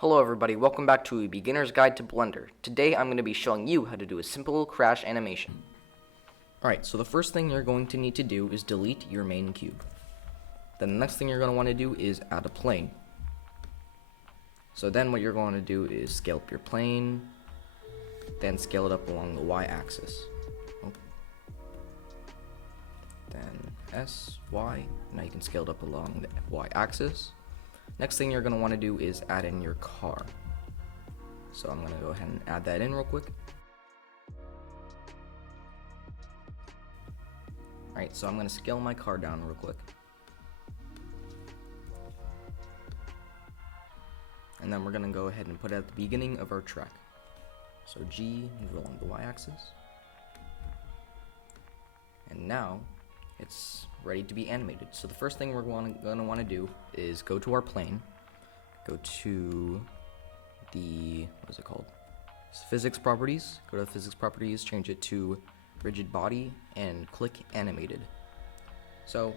Hello everybody, welcome back to a beginner's guide to Blender. Today I'm going to be showing you how to do a simple crash animation. Alright, so the first thing you're going to need to do is delete your main cube. Then the next thing you're going to want to do is add a plane. So then what you're going to do is scale up your plane, then scale it up along the y-axis. Then S, Y, now you can scale it up along the y-axis. Next thing you're going to want to do is add in your car. So I'm going to go ahead and add that in real quick. Alright, so I'm going to scale my car down real quick. And then we're going to go ahead and put it at the beginning of our track. So G, move along the y-axis. And now it's ready to be animated. So the first thing we're going to want to do is go to our plane, go to the, what is it called? Physics properties. Go to the physics properties, change it to rigid body, and click animated. So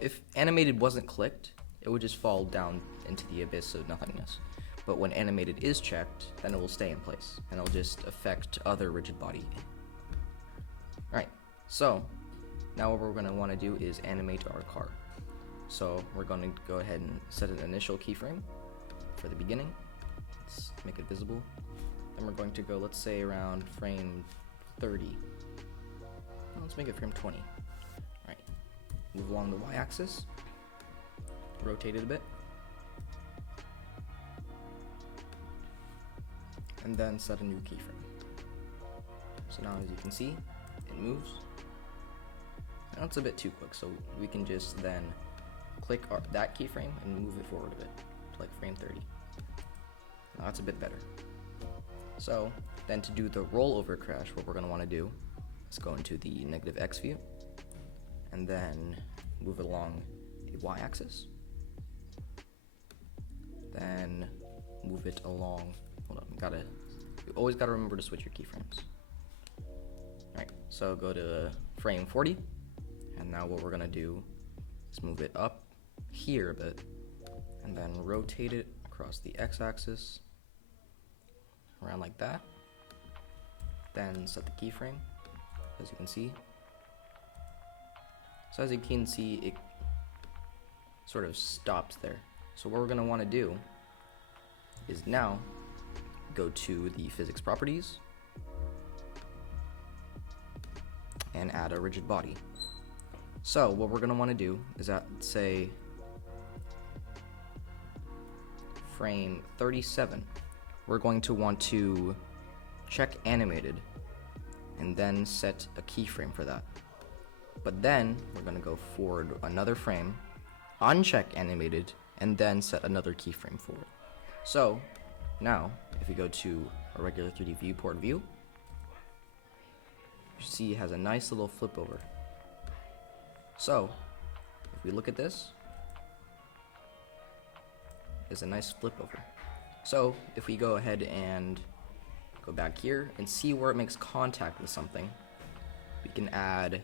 if animated wasn't clicked, it would just fall down into the abyss of nothingness. But when animated is checked, then it will stay in place, and it'll just affect other rigid body. Alright, so now what we're going to want to do is animate our car. So we're going to go ahead and set an initial keyframe for the beginning. Let's make it visible. Then we're going to go, let's say, around frame 30. Let's make it frame 20. Alright, move along the y-axis, rotate it a bit, and then set a new keyframe. So now as you can see, it moves. That's a bit too quick, so we can just then click that keyframe and move it forward a bit to like frame 30. Now that's a bit better. So then to do the rollover crash, what we're going to want to do is go into the -X view and then move it along the y-axis. Then move it along. Hold on, you always gotta remember to switch your keyframes. Alright, so go to frame 40. And now what we're going to do is move it up here a bit, and then rotate it across the x-axis, around like that. Then set the keyframe, as you can see. So as you can see, it sort of stops there. So what we're going to want to do is now go to the physics properties and add a rigid body. So what we're going to want to do is at, say, frame 37, we're going to want to check animated and then set a keyframe for that. But then we're going to go forward another frame, uncheck animated, and then set another keyframe forward. So now if we go to a regular 3D viewport view, you see it has a nice little flip over. So, if we look at this, it's a nice flip over. So, if we go ahead and go back here and see where it makes contact with something, we can add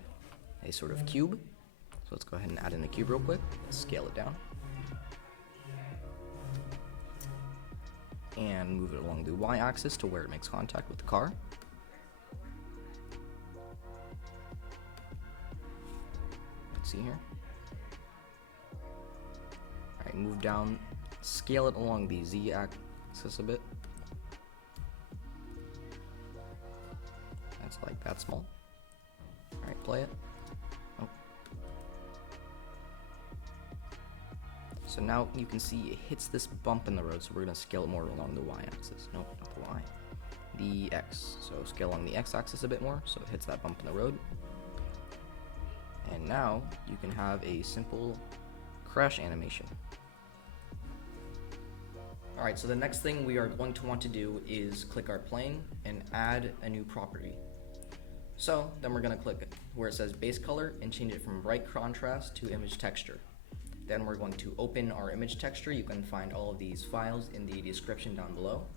a sort of cube. So let's go ahead and add in a cube real quick, scale it down, and move it along the y-axis to where it makes contact with the car. See here. Alright, move down, scale it along the z-axis a bit. That's like that small. Alright, play it. Oh. So now you can see it hits this bump in the road, so we're going to scale it more along the y-axis. Nope, not the y. The x. So scale along the x-axis a bit more, so it hits that bump in the road. And now you can have a simple crash animation. Alright, so the next thing we are going to want to do is click our plane and add a new property. So then we're going to click where it says base color and change it from bright contrast to image texture. Then we're going to open our image texture. You can find all of these files in the description down below.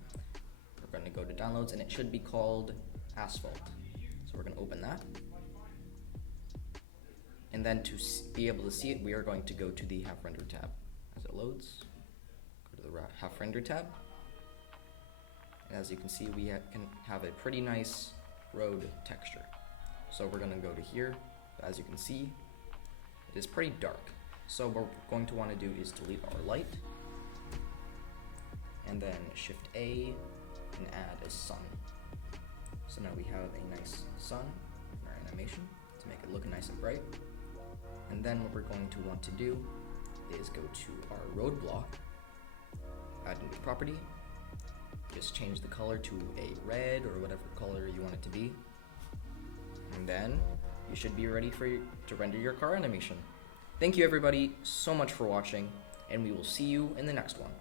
We're going to go to downloads and it should be called asphalt. So we're going to open that. And then to be able to see it, we are going to go to the Have Render tab. As it loads, go to the half render tab. And as you can see, we can have a pretty nice road texture. So we're going to go to here. As you can see, it is pretty dark. So what we're going to want to do is delete our light, and then Shift A and add a sun. So now we have a nice sun in our animation to make it look nice and bright. And then what we're going to want to do is go to our road block, add a new property, just change the color to a red or whatever color you want it to be. And then you should be ready to render your car animation. Thank you everybody so much for watching, and we will see you in the next one.